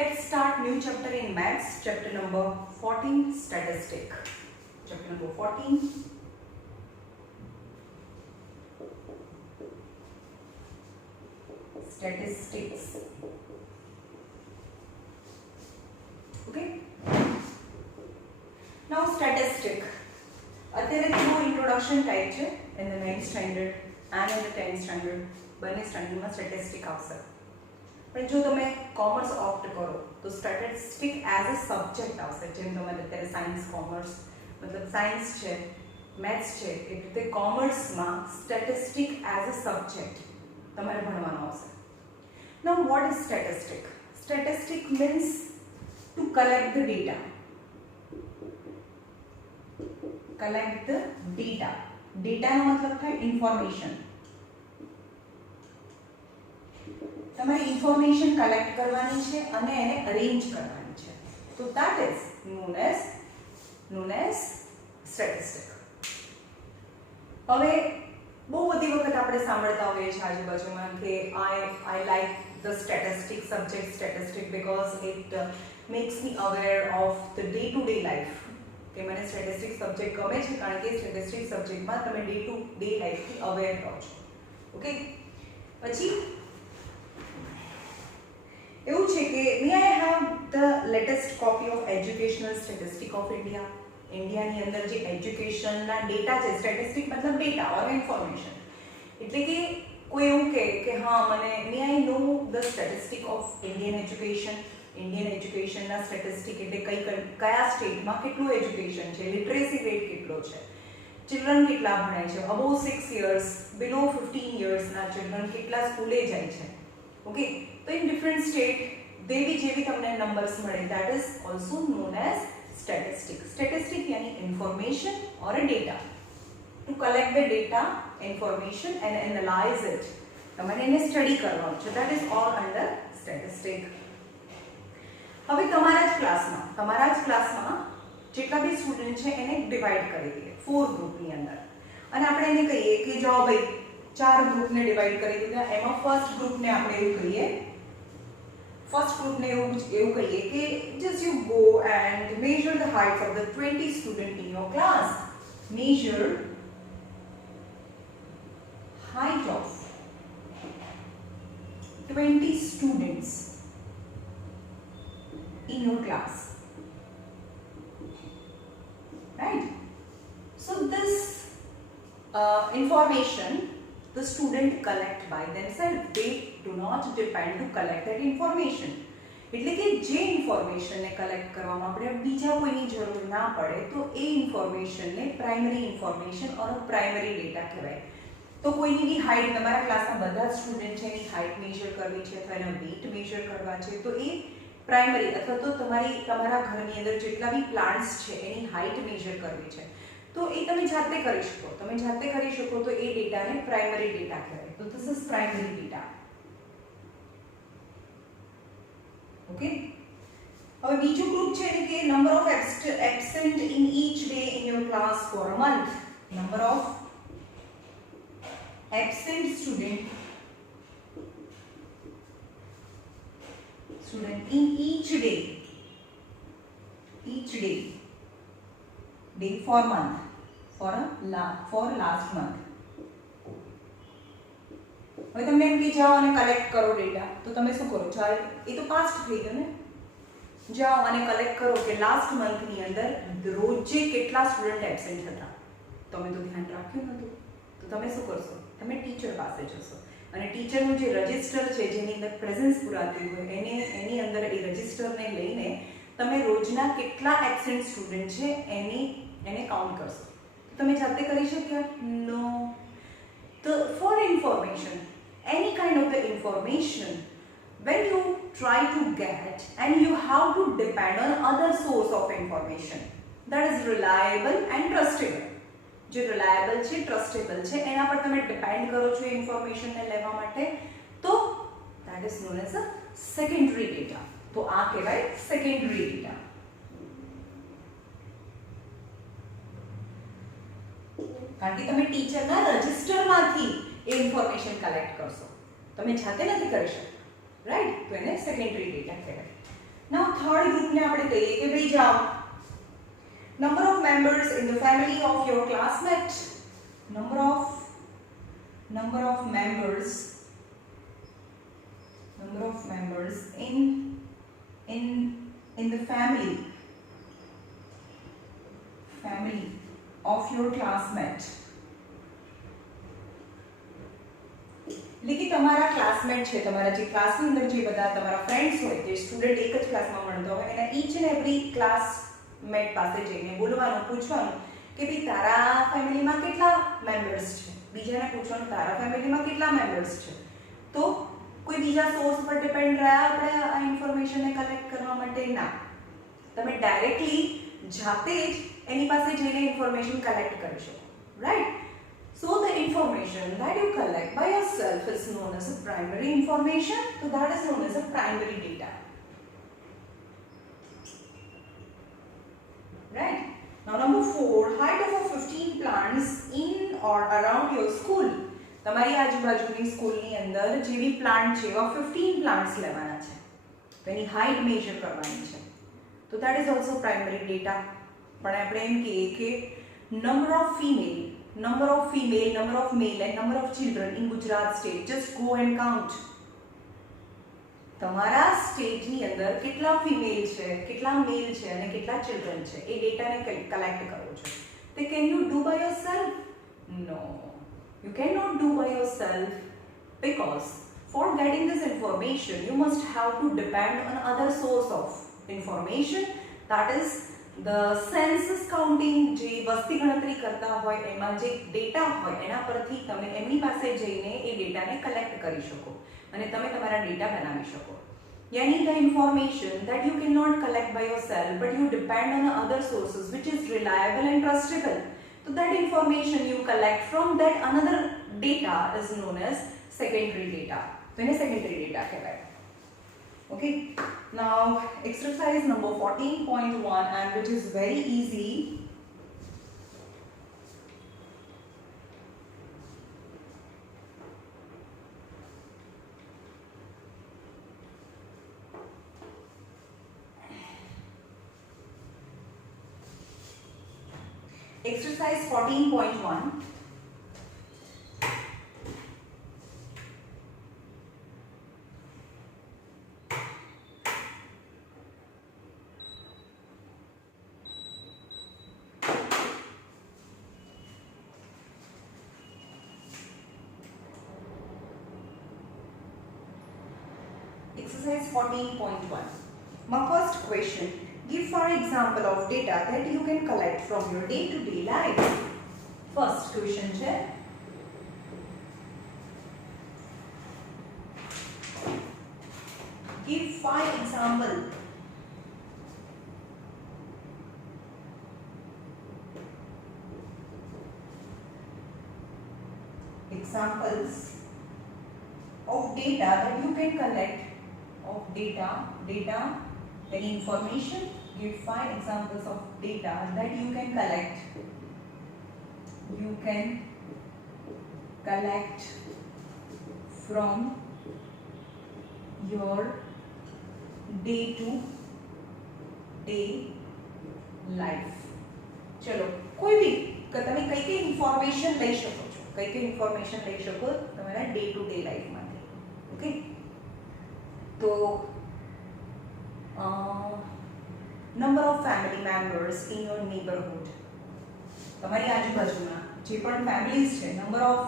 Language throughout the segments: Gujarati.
Let's start new chapter in maths, chapter number 14, statistic. Chapter number 14. Statistics. Okay. Now statistic. અત્યારે થોડું ઇન્ટ્રોડક્શન ટાઈપ છે in the 9th standard and in the 10th standard બંને સ્ટાન્ડર્ડમાં સ્ટેટિસ્ટિક આવશે. પણ જો તમે કોમર્સ ઓપ્ટ કરો તો સ્ટેટિસ્ટિક એઝ અ સબ્જેક્ટ આવશે. જેમ તમારે અત્યારે સાયન્સ કોમર્સ મતલબ સાયન્સ છે, મેથ્સ છે, એ રીતે કોમર્સમાં સ્ટેટિસ્ટિક એઝ અ સબ્જેક્ટ તમારે ભણવાનું આવશે. Now what is statistic? Statistic means to collect the data. Collect the data. Data નો મતલબ થાય ઇન્ફોર્મેશન. તમારે ઇન્ફોર્મેશન કલેક્ટ કરવાની છે અને એને અરેન્જ કરવાની છે. તો that is known as statistic. હવે બહુ બધી વખત આપણે સાંભળતા હોઈએ છીએ આજુબાજુમાં કે I like the statistic subject statistic because it makes me aware of the day to day life. કે મને સ્ટેટિસ્ટિક્સ સબ્જેક્ટ ગમે છે કારણ કે સ્ટેટિસ્ટિક્સ સબ્જેક્ટમાં તમે ડે ટુ ડે લાઈફથી અવેર રહો છો. ઓકે, પછી એવું છે કે may I have the latest copy of educational statistic of India. ઇન્ડિયાની અંદર જે એજ્યુકેશનના ડેટા છે, સ્ટેટિસ્ટિક મતલબ ડેટા ઓર ઇન્ફોર્મેશન, એટલે કે કોઈ એવું કહે કે હા મને may I know the statistic of Indian education. Indian એજ્યુકેશનના સ્ટેટિસ્ટિક એટલે કયા સ્ટેટમાં કેટલું એજ્યુકેશન છે, લિટરેસી રેટ કેટલો છે, ચિલ્ડ્રન કેટલા ભણે છે, અબોવ 6 years, બિલો 15 yearsના ચિલ્ડ્રન કેટલા સ્કૂલે જાય છે. ઓકે, તો ઇન ડિફરન્ટ સ્ટેટ જેવી તમને નંબર્સ મળે that is also known as statistic. Statistic યાની information or a data. To collect the data, information and analyse it. તમારે એને સ્ટડી કરવાનું છે. That is all under statistic. હવે તમારા જ ક્લાસમાં જેટલા બી સ્ટુડન્ટ છે એને ડિવાઈડ કરી દઈએ 4 ગ્રુપની અંદર અને આપણે એને કહીએ કે જાઓ ભાઈ 4 ગ્રુપને ડિવાઈડ કરી દીધા. એમાં ફર્સ્ટ ગ્રુપને આપણે એવું કહીએ કે just you go and measure the heights of the 20 student in your class. Measure height of 20 students in your class, right? So this information the student collect by themselves. They do not depend to collect that information. એટલે કે જે ઇન્ફોર્મેશનને કલેક્ટ કરવામાં આપણે બીજા કોઈની જરૂર ના પડે તો એ ઇન્ફોર્મેશનને પ્રાઇમરી ઇન્ફોર્મેશન ઓર પ્રાઇમરી ડેટા કહેવાય. તો કોઈની બી હાઇટ, તમારા ક્લાસના બધા સ્ટુડન્ટ છે એની હાઇટ મેજર કરવી છે અથવા એના વેઇટ મેજર કરવા છે તો એ પ્રાઇમરી અથવા તો તમારા ઘરની અંદર જેટલા બી પ્લાન્ટ્સ છે એની હાઇટ મેજર કરવી છે તો એ તમે જાતે કરી શકો તો એ ડેટાને પ્રાઇમરી ડેટા કહેવાય. તો this is primary data. Okay, હવે બીજું ગ્રુપ છે કે number of absent in each day in your class for a month. Number of absent student in each day for month, for last month. હવે તમને એમ કે જાઓ અને કલેક્ટ કરો ડેટા તો તમે શું કરો? ચાલ એ તો પાસ્ટ થઈ ગયું ને. જાઓ અને કલેક્ટ કરો કે લાસ્ટ મંથની અંદર રોજે કેટલા સ્ટુડન્ટ એબ્સેન્ટ હતા. તમે તો ધ્યાન રાખ્યું નહોતું તો તમે શું કરશો? તમે ટીચર પાસે જશો અને ટીચરનું જે રજિસ્ટર છે જેની અંદર પ્રેઝન્સ પુરાતી હોય એની અંદર એ રજિસ્ટરને લઈને તમે રોજના કેટલા એબ્સેન્ટ સ્ટુડન્ટ છે એને કાઉન્ટ કરશો. તમે જાતે કરી શક્યા? નો. તો four information, any kind of the information when you try to get and you have to depend on other source of information that is reliable and trustable. જે રિલાયબલ છે, ટ્રસ્ટેબલ છે એના પર તમે ડિપેન્ડ કરો છો ઇન્ફોર્મેશનને લેવા માટે તો that is known as a secondary data. તો આ કહેવાય સેકન્ડરી ડેટા. કારણ કે તમે ટીચરના રજિસ્ટરમાંથી એ ઇન્ફોર્મેશન કલેક્ટ કરશો, તમે જાતે નથી કરી શકતા, રાઈટ? તો એને સેકન્ડરી ડેટા કહેવાય. નાઉ થર્ડ ગ્રુપને આપણે કહીએ કે ભાઈ જાઓ number of members in the family of your classmate, number of members in the family of your classmate. એટલે કે તમારા ક્લાસમેટ છે, તમારા જે ક્લાસની અંદર જે બધા તમારા ફ્રેન્ડ્સ હોય, જે સ્ટુડન્ટ એક જ ક્લાસમાં ભણતા હોય, એના ઈચ એન્ડ એવરી ક્લાસમેટ પાસે જઈને બોલવાનું, પૂછવાનું કે ભાઈ તારા ફેમિલીમાં કેટલા મેમ્બર્સ છે, બીજાને પૂછવાનું તારા ફેમિલીમાં કેટલા મેમ્બર્સ છે. તો કોઈ બીજા સોર્સ પર ડિપેન્ડ રહ્યા આપણે આ ઇન્ફોર્મેશનને કલેક્ટ કરવા માટે ના, તમે ડાયરેક્ટલી જાતે જ એની પાસે જઈને ઇન્ફોર્મેશન કલેક્ટ કરી શકો, right? So the information that you collect by yourself is known as a primary information. So that is known as a primary data. Right? Now number 4, height of 15 plants in or around your school. તમારી આજુબાજુની સ્કૂલની અંદર જે બી પ્લાન્ટ છે એવા 15 પ્લાન્ટ્સ લેવાના છે, તેની હાઈટ મેજર કરવાની છે. તો that is also primary data. પણ આપણે એમ કહીએ કે number of male, number of male and number of children in Gujarat state. Just go and count. તમારા સ્ટેટની અંદર કેટલા ફિમેલ છે, કેટલા મેલ છે અને કેટલા ચિલ્ડ્રન છે એ ડેટાને કલેક્ટ કરવો છે. તે can you do by yourself? No, you cannot do by yourself, because for getting this information you must have to depend on other source of information, that is the census counting. જે વસ્તી ગણતરી કરતા હોય એમાં જે ડેટા હોય એના પરથી તમે એમની પાસે જઈને એ ડેટાને કલેક્ટ કરી શકો અને તમે તમારા ડેટા બનાવી શકો. યાની the information that you cannot collect by yourself but you depend on other sources which is reliable and trustable. So that information you collect from that another data is known as secondary data. So એને secondary data કહેવાય. Okay, now exercise number 14.1, and which is very easy. Exercise 14.1. Exercise 14.1. My first question. Give 5 example of data that you can collect from your day-to-day life. First question છે. Give 5 example. Examples of data that you can collect. Of data, any information. Give 5 examples of data that you can collect. You can collect from your day-to-day life. ચલો, કોઈ બી તમે કઈ ઇન્ફોર્મેશન લઈ શકો છો, કઈ ઇન્ફોર્મેશન લઈ શકો તમારા ડે ટુ ડે લાઈફમાંથી. ઓકે, તો number of family members in your neighborhood. તમારી આજુબાજુમાં જે પણ ફેમિલીઝ છે, number of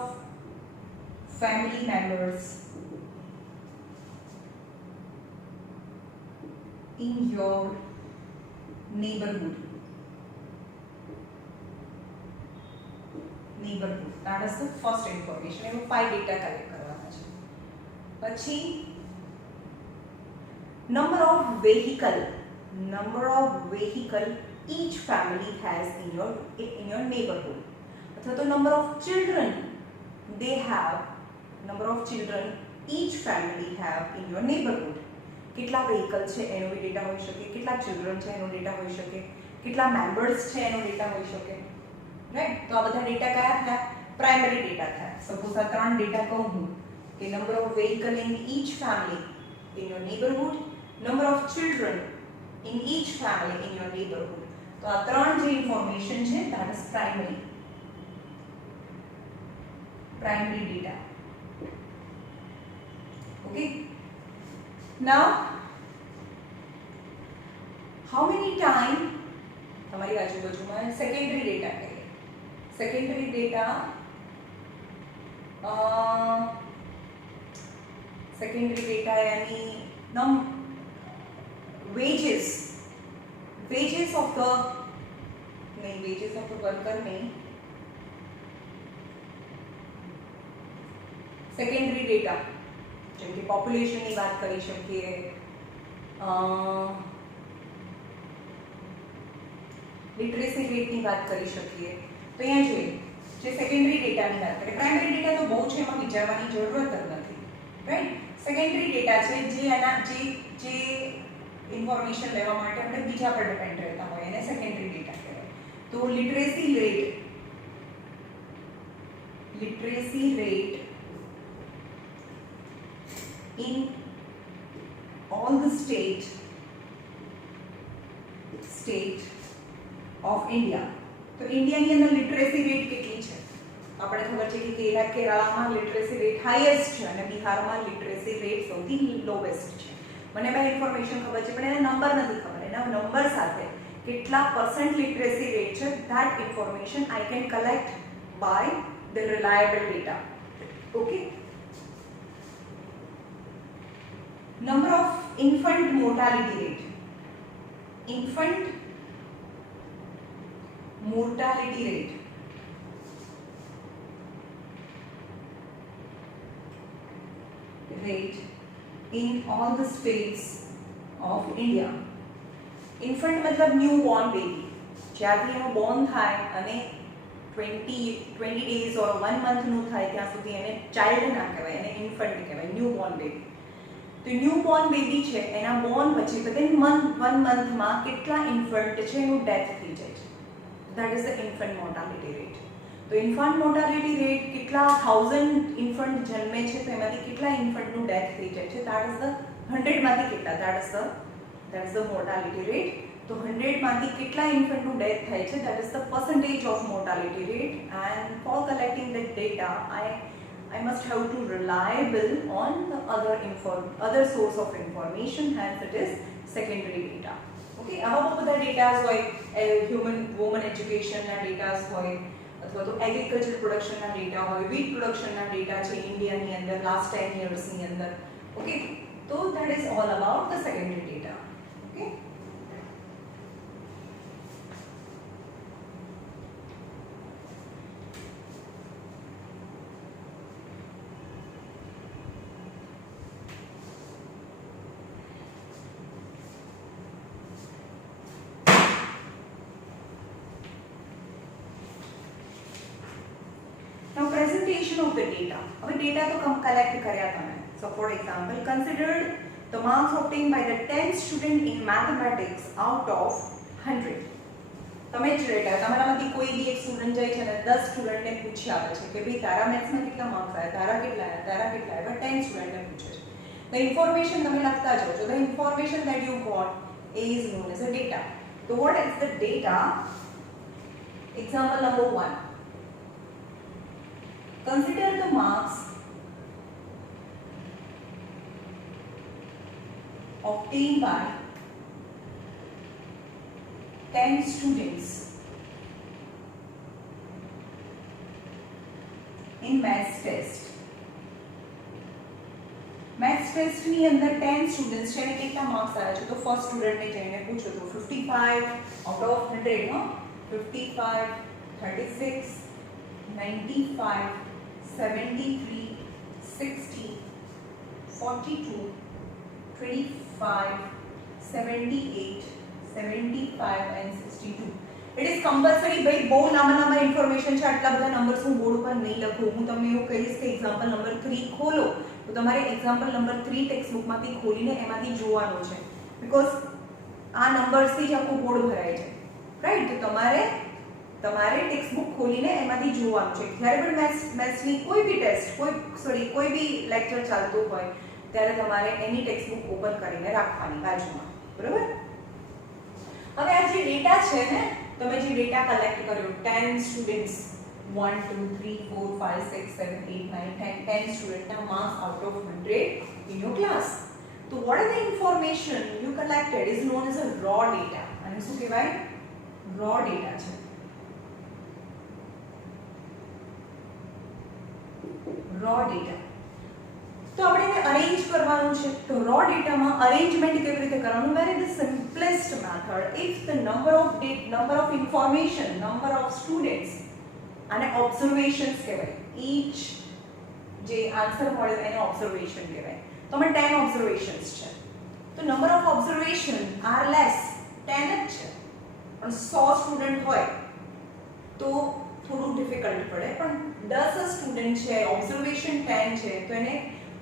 family members in your neighborhood. That is the first information. એમાં 5 data collect કરવાના છે. પછી number of vehicle each family has in your neighborhood. અથવા તો number of children each family have in your neighborhood. કેટલા vehicle છે એનો બી ડેટા હોઈ શકે, કેટલા children છે એનો ડેટા હોઈ શકે, કેટલા members છે એનો ડેટા હોઈ શકે, રાઈટ? તો આ બધા ડેટા કયા થયા? પ્રાઇમરી ડેટા થયા. સપોઝ આ 3 ડેટા કહું હું કે number of vehicle in each family in your neighborhood, number of children in each family in your neighborhood. તો આ ત્રણ જે ઇન્ફોર્મેશન છે that is primary data. Okay, now how many time हमारी આજુબાજુમાં સેકન્ડરી ડેટા કહીએ. સેકન્ડરી ડેટા यानी wages of the worker नहीं, સેકન્ડરી ડેટા જેમ કે પોપ્યુલેશનની વાત કરી શકીએ, લિટરેસી રેટની વાત કરી શકીએ. તો અહીંયા જોઈએ જે સેકન્ડરી ડેટાની વાત કરીએ, પ્રાઇમરી ડેટા તો બહુ છે, એમાં વિચારવાની જરૂરત જ નથી, રાઈટ. સેકન્ડરી ડેટા છે જે એના જે ઇન્ફોર્મેશન લેવા માટે આપણે બીજા પર ડિપેન્ડ રહેતા હોય એને સેકન્ડરી ડેટા કહેવાય. તો literacy rate in all the state of India. તો ઇન્ડિયાની અંદર લિટરેસી રેટ કેટલી છે? આપણે ખબર છે કે કેરળમાં લિટરેસી રેટ હાઈએસ્ટ છે અને બિહારમાં લિટરેસી રેટ સૌથી લોવેસ્ટ છે. મને બે ઇન્ફોર્મેશન ખબર છે પણ એના નંબર નથી ખબર. એના નંબર સાથે કેટલા % લિટરેસી રેટ છે that information I can collect by the reliable data. Okay. Number of infant mortality rate. Infant mortality rate. In all the states of India. Infant मतलब newborn baby. જ્યારથી એનો બોર્ન થાય અને 20 days or 1 month નું થાય ત્યાં સુધી એને ચાઇલ્ડ ના કહેવાય, એને ઇન્ફન્ટ કહેવાય, ન્યૂબોર્ન બેબી. તો ન્યૂબોર્ન બેબી છે એના બોર્ન પછી વિધિન 1 મંથમાં કેટલા ઇન્ફન્ટ છે એનું ડેથ થઈ જાય છે. That is the infant mortality rate. તો ઇન્ફન્ટ મોર્ટાલિટી રેટ કેટલા 1000 ઇન્ફન્ટ જન્મે છે તો એમાંથી કેટલા ઇન્ફન્ટનું ડેથ થઈ જાય છે, ધેટ ઇઝ ધ 100 માંથી કેટલા, that is the mortality rate. તો 100 માંથી કેટલા ઇન્ફન્ટનું ડેથ થાય છે, that is the percentage of mortality rate. And for collecting that data I must have to reliable on the other source of information, hence it is secondary data. Okay, આવા બધા ડેટાસ હોય, હ્યુમન વુમન એજ્યુકેશનના ડેટાસ હોય અથવા તો એગ્રીકલ્ચર પ્રોડક્શનના ડેટા હોય, વીટ પ્રોડક્શનના ડેટા છે ઇન્ડિયાની અંદર લાસ્ટ 10 yearsની અંદર. ઓકે, તો that is all about the secondary data. Okay. Presentation of the data. હવે ડેટા તો કલેક્ટ કર્યા તમે. So for example, considered the marks obtained by the 10th student in mathematics out of 100. તમે જ ડેટા તમારામાંથી કોઈ બી એક સ્ટુડન્ટ જાય છે અને 10 સ્ટુડન્ટને પૂછી આપે છે કે ભાઈ તારા મેથ્સમાં કેટલા માર્ક્સ આવ્યા, તારા કેટલા આવ્યા, 10 સ્ટુડન્ટને પૂછે છે. The information તમે લખતા જાઓ છો. The information that you got is known as a data. So what is the data? Example number 1. Consider the marks obtained by 10 students in maths test. Maths test ની અંદર 10 students છે અને કેટલા માર્ક્સ આવ્યા છે તો ફર્સ્ટ સ્ટુડન્ટને જઈને પૂછો તો 55 out of 100 હા 55 36 95 73 60 42 25 78 75 and 62. It is compulsory ભાઈ બહુ લાંબા ઇન્ફોર્મેશન છે, આટલા બધા નંબર્સ હું બોર્ડ ઉપર નહીં લખું. હું તમને એવું કહીશ કે એક્ઝામ્પલ નંબર 3 ખોલો તો તમારે એક્ઝામ્પલ નંબર 3 ટેક્સ્ટ બુકમાંથી ખોલીને એમાંથી જોવાનું છે, બીકોઝ આ નંબર્સથી જ આખું બોર્ડ ભરાય છે, રાઈટ. તો તમારે ટેક્સ્ટ બુક ખોલીને એમાંથી જોવાનું છે. જ્યારે પણ મેથ્સની કોઈ બી ટેસ્ટ કોઈ બી લેક્ચર ચાલતું હોય ત્યારે તમારે એની ટેક્સ્ટ બુક ઓપન કરીને રાખવાની બાજુમાં, બરાબર. હવે આ જે ડેટા છે ને, તમે જે ડેટા કલેક્ટ કર્યો 10 સ્ટુડન્ટ્સ 1 2 3 4 5 6 7 8 9 10 10 સ્ટુડન્ટ ના marks out of 100 in your class. So what is the information you collected is known as a raw data. અને શું કહેવાય? raw data છે. raw data. તો આપણે એને અરેન્જ કરવાનું છે. તો raw data માં અરેન્જમેન્ટ કેવી રીતે કરવાનું? Very the simplest method. If the number of information, number of students અને observations કહેવાય. each જે આન્સર મળે એને ઓબ્ઝર્વેશન કહેવાય. તો અમે 10 ઓબ્ઝર્વેશન્સ છે. તો number of observation are less 10 જ છે. પણ 100 સ્ટુડન્ટ હોય તો થોડું ડિફિકલ્ટ પડે. પણ 10 સ્ટુડન્ટ છે, ઓબ્ઝર્વેશન 10 છે, તો એને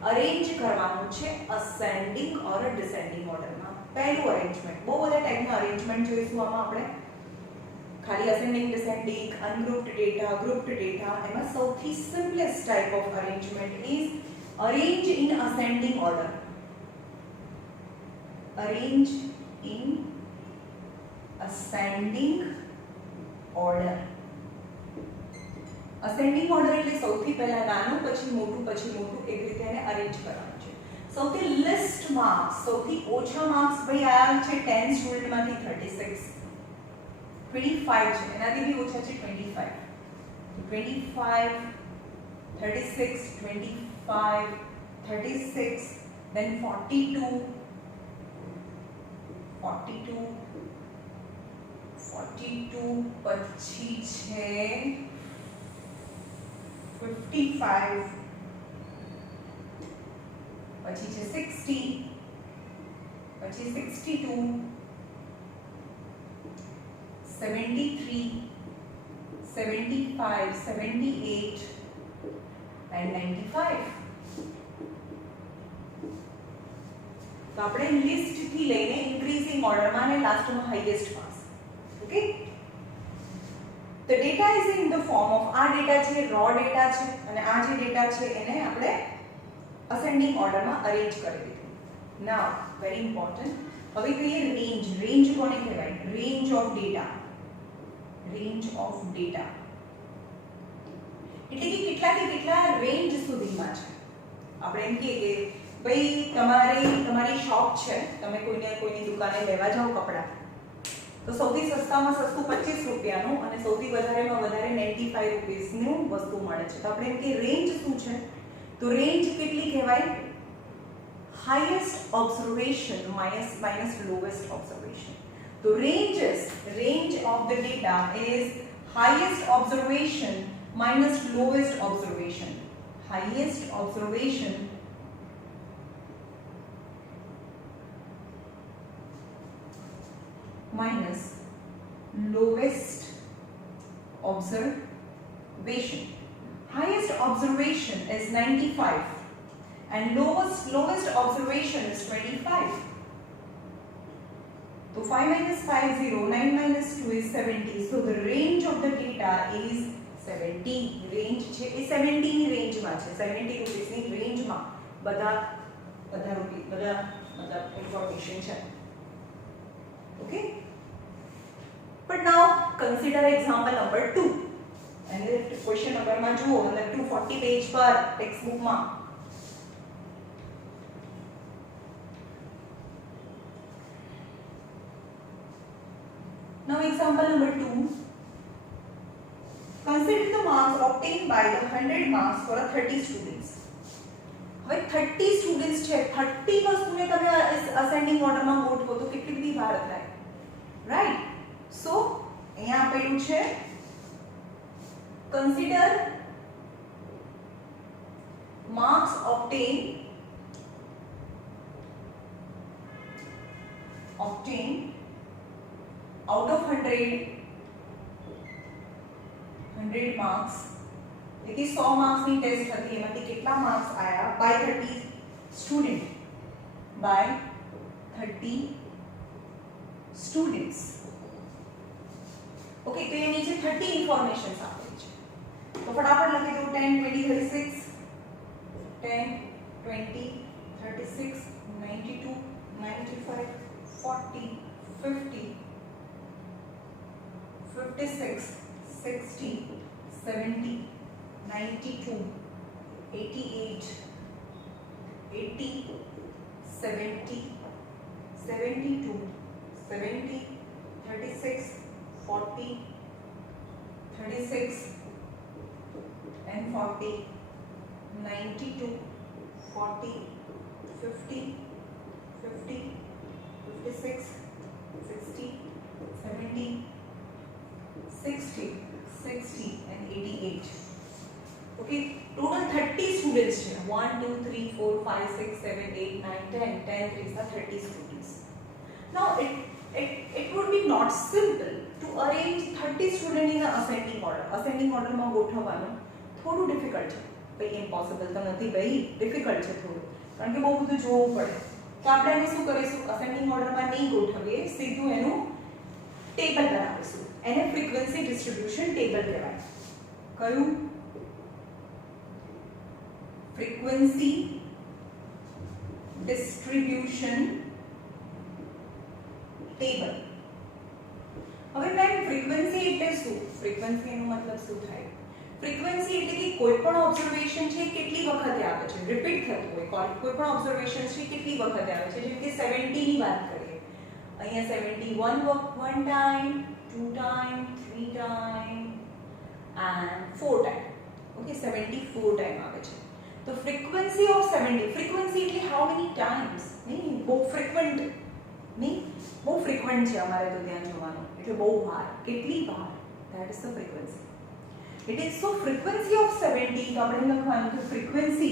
અરેન્જ કરવાનું છે અસેન્ડિંગ ઓર ડિસેન્ડિંગ ઓર્ડરમાં. પહેલું અરેન્જમેન્ટ. બહુ બધા ટાઈપના અરેન્જમેન્ટ જોઈશું આમાં આપણે. ખાલી અસેન્ડિંગ, ડિસેન્ડિંગ, અનગ્રુપ્ડ ડેટા, ગ્રુપ્ડ ડેટા. એમાં સૌથી simplest type of arrangement is arrange in ascending order. Arrange in ascending order. ascending order એટલે સૌથી પહેલા નાનું પછી મોટું એવી રીતે એને અરેન્જ કરવાનું છે. સૌથી લિસ્ટ માર્ક્સ, સૌથી ઓછા માર્ક્સ ભાઈ આયા છે 10 સ્ટુડન્ટ માંથી 36 25 છે, એનાથી બી ઓછા છે 25. 25 36 25 36 then 42 42 પછી છે 55 પછી છે 60 પછી 62 73 75 78 and 95. તો આપણે લિસ્ટ થી લઈને ઇન્ક્રીઝિંગ ઓર્ડરમાં અને લાસ્ટમાં highest marks. Okay, the data is in the form of આ ડેટા છે, raw ડેટા છે, અને આ જે ડેટા છે એને આપણે ascending ઓર્ડરમાં અરેન્જ કરી દીધું. now very important, હવે કહીએ રેન્જ કોને કહેવાય? Range of data. Range of data એટલે કે કેટલાથી કેટલા રેન્જ સુધીમાં છે. આપણે એમ કહીએ કે ભાઈ તમારી શોપ છે, તમે કોઈની દુકાને લેવા જાઓ કપડાં, તો સૌથી સસ્તામાં સસ્તું 25 રૂપિયાનું અને સૌથી વધારેમાં વધારે 95 રૂપિયાનું વસ્તુ મળે છે. તો આપણે એમ કે રેન્જ શું છે? તો રેન્જ કેટલી કહેવાય? Highest observation minus lowest observation. તો range of the data is highest observation minus lowest observation. Highest observation minus lowest observation. Highest observation is 95 and lowest observation is 25. So 5 minus 5 0, 9 minus 2 is 70. So the range of the data is 70. Range છે એ 70 ની રેન્જમાં છે. 70 રૂપિયાની રેન્જમાં બધા ઇન્ફોર્મેશન છે. Okay, but now consider example number 2. and question number માં જુઓ, मतलब 240 પેજ પર ટેક્સ્ટ બુક માં. Now example number 2. Consider the marks obtained by the 100 marks for a 30 students. હવે 30 સ્ટુડન્ટ્સ છે, 30 વસ્તુને તમે અસેન્ડિંગ ઓર્ડરમાં ગોઠવો તો કેટલી બધી વાર થાય, રાઈટ? સો અહીંયા આપેલું છે consider marks obtained out of 100 marks. એટલે 100 માર્ક્સની ટેસ્ટ હતી, એમાંથી કેટલા માર્ક્સ આયા? by 30 student, by 30 students. Okay, તો એ નીચે 30 ઇન્ફોર્મેશન્સ આપેલી છે. તો ફટાફટ લખી દો 10 20 36 10 20 36 92 95 40 50 56, 60, 70, 92, 88, 80, 70, 72, 70, 36, 40, 36 and 40, 92, 40, 50, 50, 56, 60, 70, 60, 60 and 88. Okay, total 30 students here. 1, 2, 3, 4, 5, 6, 7, 8, 9, 10. 10 3s are 30 students. Now it would be not simple to arrange 30 students in an ascending order. Ascending order માં ગોઠવવાનું થોડું ડિફિકલ્ટ છે. ભાઈ ઇમ્પોસિબલ તો નથી ભાઈ, ડિફિકલ્ટ છે થોડું. કારણ કે બહુ બધું જોવું પડે. તો આપણે એને શું કરીશું? અસેન્ડિંગ ઓર્ડરમાં નહીં ગોઠવીએ, સીધું એનું ટેબલ બનાવીશું. એને ફ્રીક્વન્સી ડિસ્ટ્રીબ્યુશન ટેબલ કહેવાય. કયું? Frequency distribution table. હવે મેમ ફ્રીક્વન્સી એટલે શું? ફ્રીક્વન્સી એનો મતલબ શું થાય? ફ્રીક્વન્સી એટલે કે કોઈ પણ ઓબ્ઝર્વેશન છે કેટલી વખતે આવે છે, રિપીટ થતું હોય. કોઈ પણ ઓબ્ઝર્વેશન છે કેટલી વખતે આવે છે, જેમ કે 70 ની વાત કરીએ. અહીંયા 71 one time, 2 time, 3 time and 4 time. Okay, 74 time આવે છે. તો ફ્રીક્વન્સી ઓફ 70, ફ્રીક્વન્સી એટલે હાઉ મેની ટાઈમ્સ. નહીં બહુ ફ્રીક્વન્ટ, નહીં બહુ ફ્રીક્વન્ટ છે અમારે તો ત્યાં જોવાનું, એટલે બહુ વાર, કેટલી વાર, that is the frequency. It is so frequency of 70 તો આપણે લખવાનું કે frequency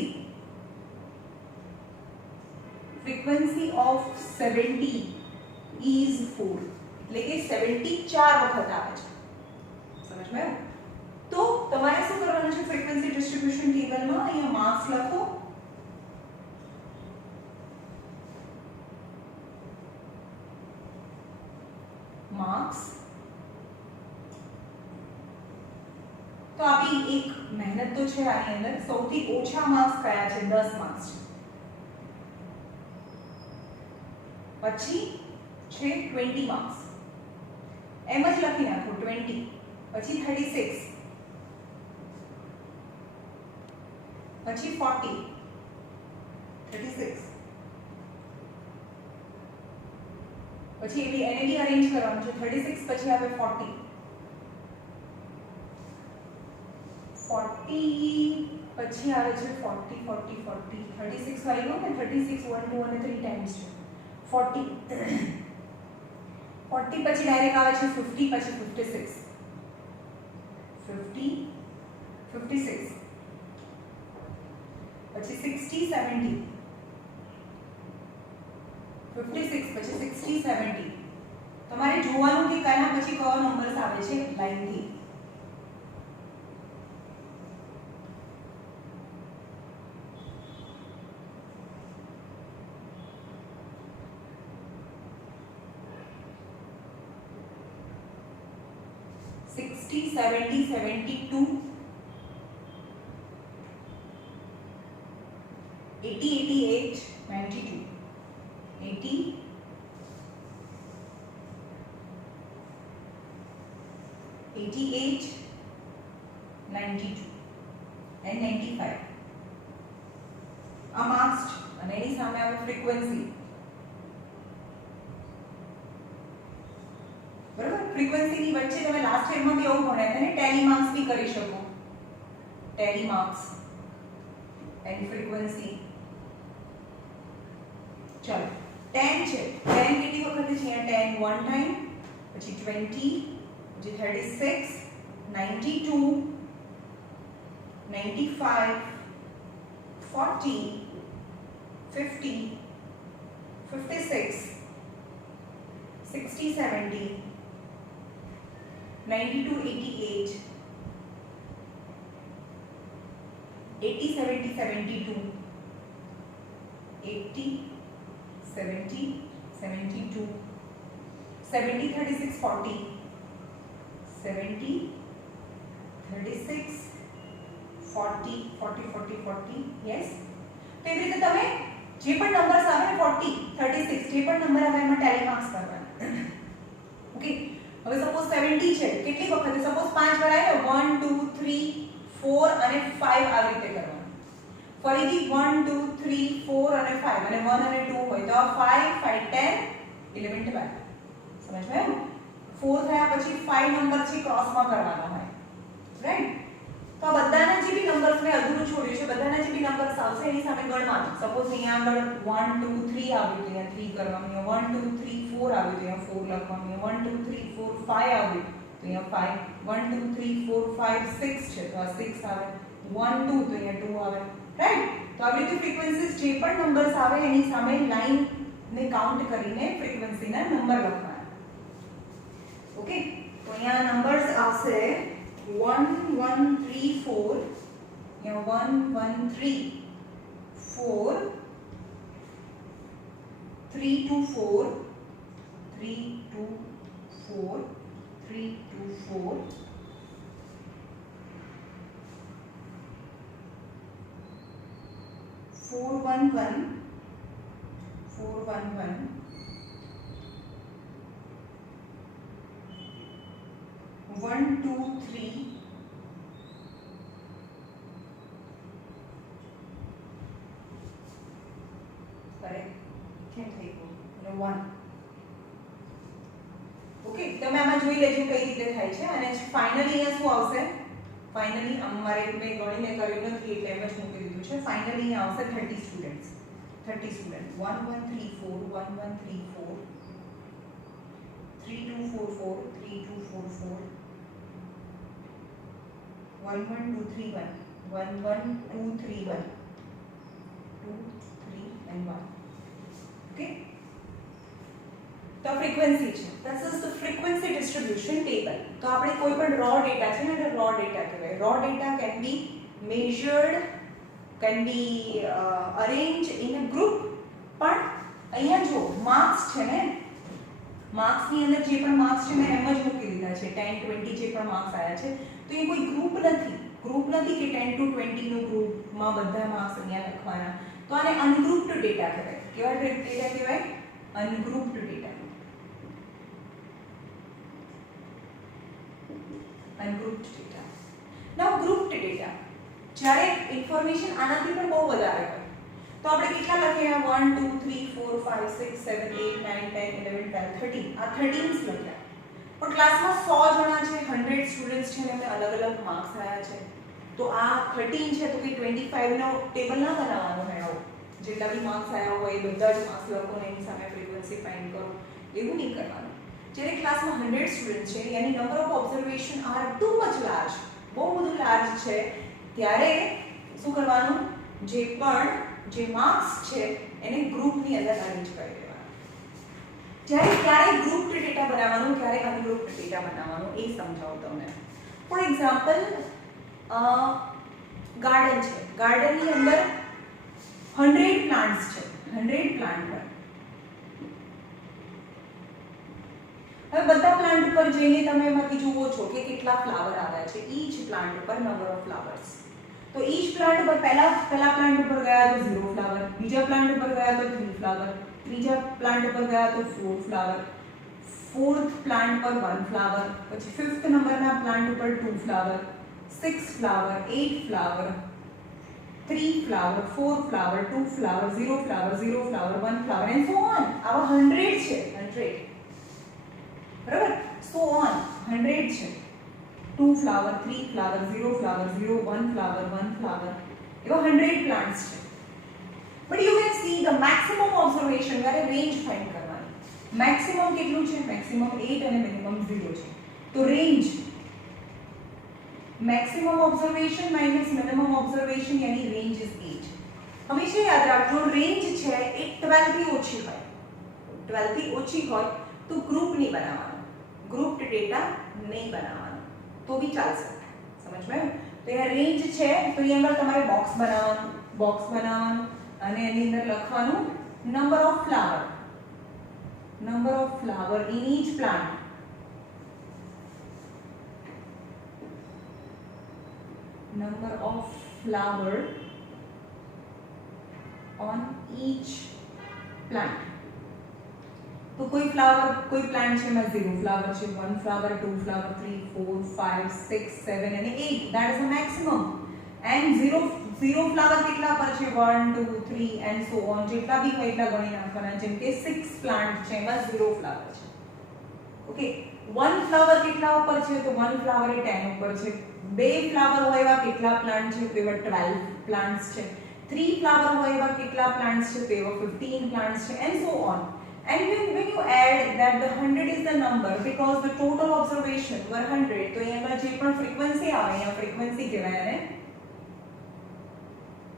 of 70 is 4, એટલે કે 74 વખત આવે છે. સમજમાં આવ્યું? તો તમારે શું કરવાનું છે? ફ્રીક્વન્સી ડિસ્ટ્રીબ્યુશન ટેબલમાં અહીંયા માર્ક્સ લખો. માર્ક્સ તો આવી એક મહેનત તો છે આની અંદર. સૌથી ઓછા માર્ક્સ કયા છે? 10 માર્ક્સ છે. પછી છે 20 માર્ક્સ, એમ જ લખી નાખો 20. પછી 36, પછી 40, 36, પછી એને બી અરેન્જ કરવાનું છે. 36 પછી આવે 40, 40 પછી આવે છે 40 40 40, 36 વાળો ને 36 1 2 અને 3 ટાઈમ્સ છે 40. 40 પછી ડાયરેક્ટ આવે છે 50, પછી 56, 50 56, પછી 60 70, 56 પછી 60 70. તમારે જોવાનું કે કયા પછી કયો નંબર્સ આવે છે લાઈનથી. Sixty, 70, 72, 80, 88, 92, 80, 88, 92 and 95. આ માર્ક્સ અને એની સામે આવે ફ્રીક્વન્સી. બરાબર? ફ્રીક્વન્સીની વચ્ચે તમે લાસ્ટ યરમાં બી એવું ભણ્યા હતા ને, ટેલી માર્ક્સ બી કરી શકો. Tally marks and frequency. ચલો 10 છે. 10 કેટલી વખત છે? અહીંયા 10 one time, પછી 20, પછી 36, 92, 95, 40, 50, 56, 60 70, 92 88, 80 70 72, 80 70 72, 70 36 40, 70 36 40 40 40 40. yes. તો એવી રીતે તમે જે પણ નંબર્સ આવે 40 36 જે પણ નંબર આવે એમાં ટેલી માર્ક્સ કરવાના. ઓકે, હવે સપોઝ 70 છે, કેટલી વખત સપોઝ 5 વાર આવ્યો 1 2 3 4 અને 5 આવી રીતે કરવાનું. ફરીથી 1 2 3 4 અને 5 અને 1 અને 2 હોય તો 5 5 10 11 12. સમજમાં આવ્યું? 4 થયા પછી 5 નંબર છે ક્રોસમાં કરવાનો હોય, રાઈટ? તો આ બધાના જે બી નંબર્સ મેં અધૂરું છોડ્યું છે, બધાના જે બી નંબર્સ આવશે એની સામે ગણવાનું. સપોઝ અહીંયા આગળ 1 2 3 આવ્યું તો અહીંયા 3 કરવાનું, 1 2 3 4 આવ્યું તો અહીંયા 4 લખવાનું, 1 2 3 4 5 આવ્યું તો અહીંયા 5, 1 2 3 4 5 6 છે તો આ 6 આવે, 1 2 તો અહીંયા 2 આવે, રાઈટ? તો આવી રીતે ફ્રીક્વન્સીઝ જે પણ નંબર્સ આવે એની સામે લાઈન ને કાઉન્ટ કરીને ફ્રીક્વન્સીના નંબર લખવાના. ઓકે, તો અહીંયા નંબર્સ આવશે 1 1 3 4, यहाँ 1 1 3 4, 3 2 4, 3 2 4, 3 2 4, 4 1 1, 4 1 1, 1 2 3, કેમ થઈ ગયું અને 1. ઓકે, તમે આમાં જોઈ લેજો કઈ રીતે થાય છે. અને ફાઇનલી અહીંયા શું આવશે? ફાઇનલી અમારે મેં ગણીને કર્યું નથી એટલે એમ જ મૂકી દીધું છે. ફાઇનલી અહીંયા આવશે 30 સ્ટુડન્ટ્સ. 30 student 1 1 3 4, 1 1 3 4, 3 2 4 4, 3 2 4 4, 1 1 2 3 1, 1 1 2 3 1, 2 3 and 1. Okay, તો ફ્રીક્વન્સી છે. This is the frequency distribution table. તો આપણે કોઈ પણ raw data છે ને એટલે raw data કહેવાય. Raw data can be measured, can be arranged in a group. પણ અહીંયા જો માર્ક્સ છે ને, માર્ક્સ ની અંદર જે પણ માર્ક્સ છે મેં એમ જ મૂકી દીધા છે. 10 20 જે પણ માર્ક્સ આવ્યા છે તો એ કોઈ ગ્રુપ નથી. ગ્રુપ નથી કે 10 to 20 નું ગ્રુપમાં બધા માર્ક્સ અહીંયા લખવાના. તો આને અનગ્રુપ્ડ ડેટા કહેવાય. કેવા ડેટા કહેવાય? અનગ્રુપ્ડ ડેટા. અનગ્રુપ્ડ ડેટા. નાઉ ગ્રુપ્ડ ડેટા જ્યારે ઇન્ફોર્મેશન આનાથી પણ બહુ વધારે હોય તો આપણે કેટલા લખીએ? 1 2 3 4 5 6 7 8 9 10 11 12 13. આ 13 લખ્યા. પણ ક્લાસમાં 100 જણા છે, 100 સ્ટુડન્ટ્સ છે, એમને અલગ અલગ માર્ક્સ આવ્યા છે. તો આ 13 છે તો કે 25 નો ટેબલ ના બનાવવાનો હોય. આવો જેટલા બી માર્ક્સ આવ્યા હોય બધા જ માર્ક્સ લખો ને એની સામે ફ્રીક્વન્સી ફાઇન્ડ કરો, એવું નહીં કરવાનું. જ્યારે ક્લાસમાં 100 સ્ટુડન્ટ છે એની number of observation are too much large, બહુ બધું લાર્જ છે, ત્યારે શું કરવાનું? જે પણ જે માર્ક્સ છે એને ગ્રુપની અંદર અરેન્જ કરી દેવાનું. જ્યારે ક્યારે ગ્રુપ્ડ ડેટા બનાવવાનું, ક્યારે અનગ્રુપ્ડ ડેટા બનાવવાનું એ સમજાવું તમને. ફોર એક્ઝામ્પલ ગાર્ડન છે, ગાર્ડનની અંદર 100 પ્લાન્ટ્સ છે, 100 પ્લાન્ટ હોય. હવે બધા પ્લાન્ટ પર જઈને તમે એમાંથી જુઓ છો કે કેટલા ફ્લાવર આવ્યા છે. ઈચ પ્લાન્ટ પર નંબર ઓફ ફ્લાવર્સ. તો ઈચ પ્લાન્ટ પર પહેલા પ્લાન્ટ પર ગયા તો 0 ફ્લાવર, બીજા પ્લાન્ટ પર ગયા તો 3 ફ્લાવર, ત્રીજા પ્લાન્ટ પર ગયા તો 4 ફ્લાવર, ફોર્થ પ્લાન્ટ પર 1 ફ્લાવર, પછી ફિફ્થ નંબરના પ્લાન્ટ પર 2 flower, 6 flower, 8 flower, 3 flower, 4 flower, 2 flower, 0 flower, 0 flower, 1 flower and so on. આવા 100 છે, 100. બરાબર? સો ઓન 100 છે. 2 flower, 3 flower, 0 flower, 0, 1 flower, 1 flower, એવા 100 પ્લાન્ટ્સ છે. But you can see the maximum observation જ્યારે રેન્જ ફાઇન્ડ કરવાની. મેક્સિમમ કેટલું છે? મેક્સિમમ 8 અને મિનિમમ 0 છે. તો range maximum observation minus minimum observation યાની રેન્જ ઇઝ 8. હંમેશા યાદ રાખજો રેન્જ છે એ 12 થી ઓછી હોય. 12 થી ઓછી હોય તો ગ્રુપ નહીં બનાવવાનો, ગ્રુપ્ડ ડેટા નહીં બનાવવાનો, તો બી ચાલશે. સમજમાં? તો અહીંયા રેન્જ છે તો અહીંયા આગળ તમારે બોક્સ બનાવવાનું અને એની અંદર લખવાનું number of flower in each plant. Number of flower on each plant. तो कोई फ्लावर कोई प्लांट છે માં 0 ફ્લાવર છે 1 ફ્લાવર 2 ફ્લાવર 3 4 5 6 7 અને 8 that is the maximum and 0 flower કેટલા પર છે 1 2 3 and so on જેટલા બી હોય એટલા ગણી નાખવાના જેમ કે 6 પ્લાન્ટ છે એમાં 0 ફ્લાવર છે ઓકે 1 ફ્લાવર કેટલા ઉપર છે તો 1 ફ્લાવર એ 10 ઉપર છે 2 ફ્લાવર હોય એવા કેટલા પ્લાન્ટ છે તો એવા 12 પ્લાન્ટ્સ છે 3 ફ્લાવર હોય એવા કેટલા પ્લાન્ટ્સ છે તો એવા 15 પ્લાન્ટ્સ છે and so on. And when you add that the 100 is the number because the total observation were 100 तो यहाँ जे पण frequency આવે यहाँ frequency કહેવાય અને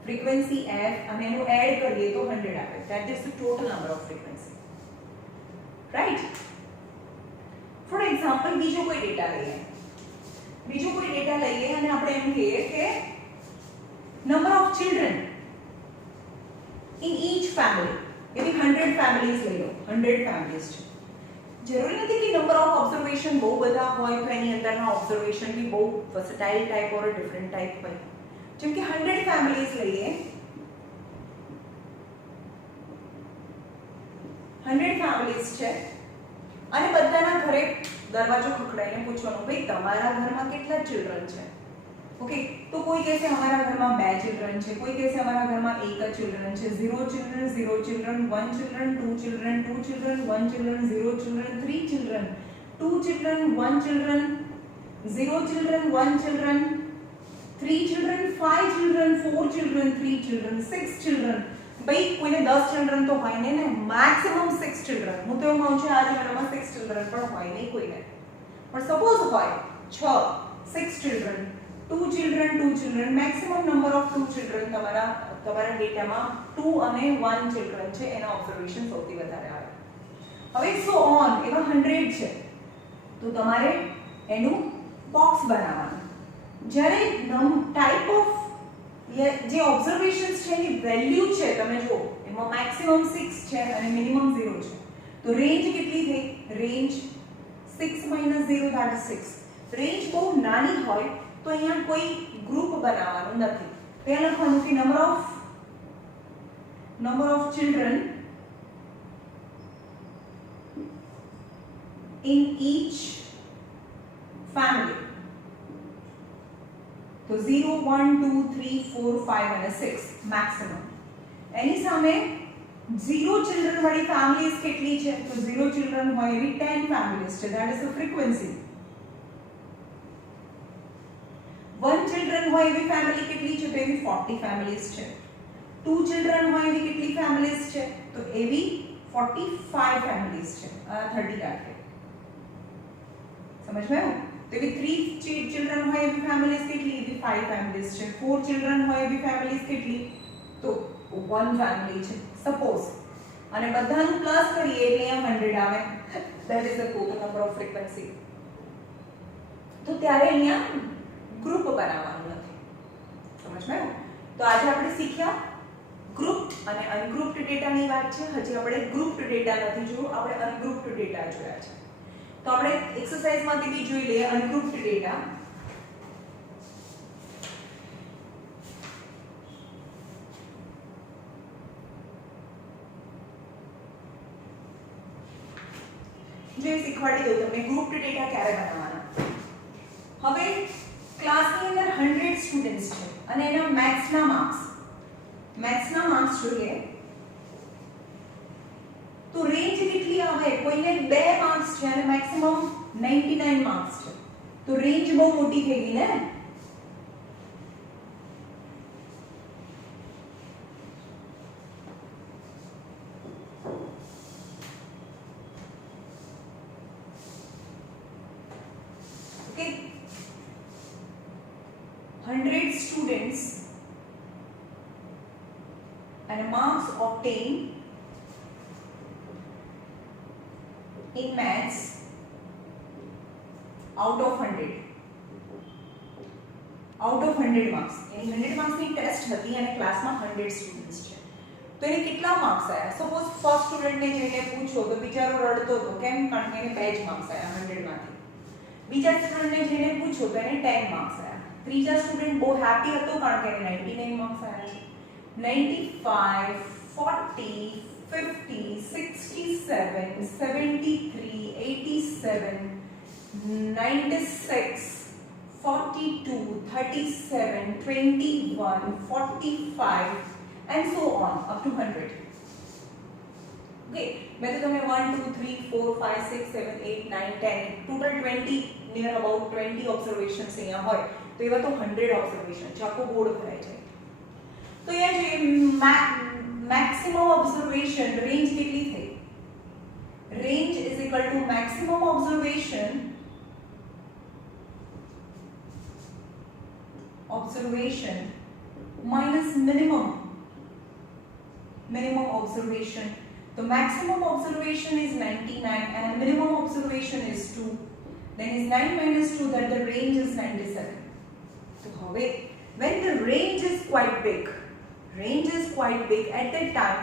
frequency f અને એનું એડ કરીએ તો 100 આવે that is the total number of frequency right. For example બીજો કોઈ ડેટા લઈએ અને આપણે એમ કહીએ કે number of children in each family એવી 100 ફેમિલીઝ લઈ લો 100 ફેમિલીઝ છે જરૂરી નથી કે નંબર ઓફ ઓબ્ઝર્વેશન બહુ બધા હોય તો એની અંદરના ઓબ્ઝર્વેશન બી બહુ વર્સેટાઇલ ટાઈપ ઓર ડિફરન્ટ ટાઈપ હોય જેમ કે 100 ફેમિલીઝ લઈએ 100 ફેમિલીઝ છે અને બધાના ઘરે દરવાજો ખખડાઈને પૂછવાનું ભાઈ તમારા ઘરમાં કેટલા ચિલ્ડ્રન છે ओके तो कोई कहते हमारा घर में 2 चिल्ड्रन है कोई कहते हमारा घर में 1 चिल्ड्रन है 0 children 1 children 2 children 2 children 1 children 0 children 3 children 2 children 1 children 0 children 1 children 3 children 5 children 4 children 3 children 6 children भाई कोई ने 10 चिल्ड्रन तो होय ने मैक्सिमम 6 चिल्ड्रन હું તો કહું છું આ જમાનામાં 6 चिल्ड्रन પણ હોય નહીં કોઈને પણ સપોઝ હોય 6 children 2 children maximum number of 2 children તમારા ડેટામાં 2 અને 1 children છે એના ઓબ્ઝર્વેશન સૌથી વધારે આવે હવે so on એવા 100 છે તો તમારે એનું બોક્સ બનાવવાનું જ્યારે ટાઈપ ઓફ જે ઓબ્ઝર્વેશન્સ છે એની વેલ્યુ છે તમે જો એમાં મેક્સિમમ 6 છે અને મિનિમમ 0 છે તો રેન્જ કેટલી થઈ રેન્જ 6 - 0 that is 6 રેન્જ બહુ નાની હોય तो यहाँ कोई ग्रुप बनावानो નથી તો यहाँ લખવાનું કે number of children in each family तो 0 1 2 3 4 5 અને 6 maximum એની સામે 0 children વાળી ફેમિલીઝ કેટલી છે તો 0 children હોય એવી 10 ફેમિલીઝ છે that is the frequency 1 children હોય એવી ફેમિલી કેટલી છે તો એવી 40 ફેમિલીઝ છે 2 children હોય એવી કેટલી ફેમિલીઝ છે તો એવી 45 ફેમિલીઝ છે આ 30 રાખે સમજ માં તો એવી 3 children હોય એવી ફેમિલીઝ કેટલી એવી 5 ફેમિલીઝ છે 4 children હોય એવી ફેમિલીઝ કેટલી તો 1 ફેમિલી છે સપોઝ અને બધાનું પ્લસ કરીએ એટલે અહીંયા 100 આવે that is the total number of frequency તો ત્યારે અહીંયા ग्रुप बनावવાનું નથી સમજ માં તો આજે આપણે શીખ્યા ગ્રુપ્ડ અને અનગ્રુપ્ડ ડેટાની વાત છે હજી આપણે ગ્રુપ્ડ ડેટા નથી જોયું આપણે અનગ્રુપ્ડ ડેટા જોયા છે તો આપણે એક્સરસાઇઝમાંથી બી જોઈ લઈએ અનગ્રુપ્ડ ડેટા જે શીખવાડી દઉં તમને ગ્રુપ્ડ ડેટા ક્યારે બનાવવાના હવે ક્લાસની અંદર 100 સ્ટુડન્ટ્સ છે અને એના મેથ્સના માર્ક્સ જોઈએ તો રેન્જ કેટલી આવે કોઈને 2 માર્ક્સ છે અને મેક્સિમમ 99 માર્ક્સ છે તો રેન્જ બહુ મોટી થઈ ગઈ ને okay 100 students and marks obtained in maths out of 100 marks यानी 100 marks ની ટેસ્ટ હતી અને ક્લાસમાં 100 સ્ટુડન્ટ્સ છે તો એને કેટલા માર્ક્સ આયા સપોઝ ફર્સ્ટ સ્ટુડન્ટને જઈને પૂછો તો બિચારો રડતો હતો કેમ કારણ કે એને 2 જ માર્ક્સ આયા 100 માંથી બીજા સ્ટુડન્ટને જઈને પૂછો તો એને 10 માર્ક્સ આયા ત્રીજા સ્ટુડન્ટ બહુ હેપી હતો કારણ કે એને 99 માર્ક્સ આવ્યા છે 95 40 50, 67, 73, 87, 96, 42, 37, 21, 45 and so on up to 100. Okay, मैं तो तुम्हें 1, 2, 3, 4, 5, 6, 7, 8, 9, 10 total 20 near about 20 observations અહીંયા હોય તો એવા તો 100 observation છે આખો બોર્ડ ભરાય છે. તો અહીંયા જે maximum observation range કેટલી થઈ? Range is equal to maximum observation minus minimum observation. The maximum observation is 99 and minimum observation is 2. Then is 9 minus 2, that the range is 97. So હવે when the range is quite big, at that time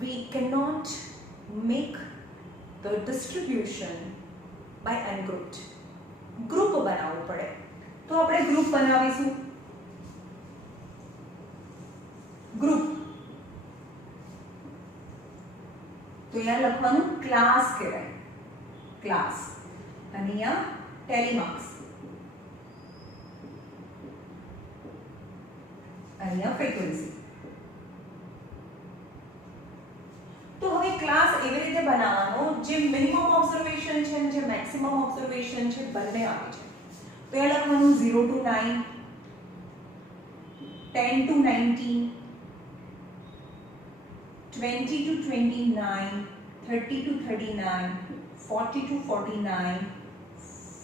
we cannot make the distribution by ungrouped. Group બનાવવું પડે. તો આપણે ગ્રુપ બનાવીશું. ગ્રુપ તો અહીંયા લખવાનું ક્લાસ કહેવાય. ક્લાસ અને અહીંયા ટેલિમાર્ક્સ, અહીંયા ફ્રીક્વન્સી. તો હવે ક્લાસ એવી રીતે બનાવવાનો જે મિનિમમ ઓબ્ઝર્વેશન છે અને જે મેક્સિમમ ઓબ્ઝર્વેશન છે બંને આવે છે. તો અહીંયા લખવાનું 0 to 9, 10 to 19, 20 to 29, 30 to 39, 40 to 49,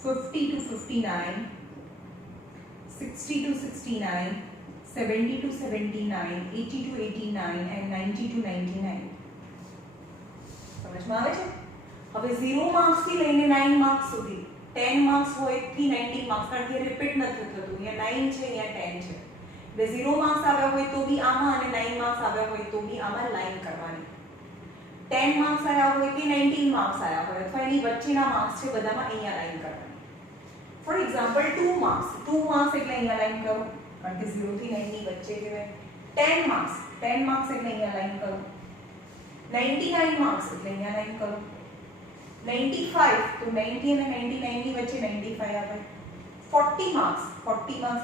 50 to 59, 60 to 69, 70 to 79, 80 to 89 and 90 to 99. સમજમાં આવે છે? હવે 0 માર્ક્સ થી લઈને 9 માર્ક્સ સુધી 10 માર્ક્સ હોય થી 19 માર્ક્સ, કારણ કે રિપીટ નથી થતું. અહીંયા 9 છે, અહીંયા 10 છે. એટલે 0 માર્ક્સ આવ્યા હોય તો બી આમાં અને 9 માર્ક્સ આવ્યા હોય તો બી આમાં લાઈન કરવાની. 10 માર્ક્સ આવ્યા હોય કે 19 માર્ક્સ આવ્યા હોય અથવા એની વચ્ચેના માર્ક્સ છે બધામાં અહીંયા લાઈન કરવાની. ફોર એક્ઝામ્પલ 2 માર્ક્સ એટલે અહીંયા લાઈન કરો, કારણ કે 0 થી 9 ની વચ્ચે કહેવાય. 10 માર્ક્સ એટલે અહીંયા લાઈન કરો. 99 માર્ક્સ એટલે અહીંયા લાઈન કરો. 95 તો 90 અને 99 ની વચ્ચે 95 આવે. 40 માર્ક્સ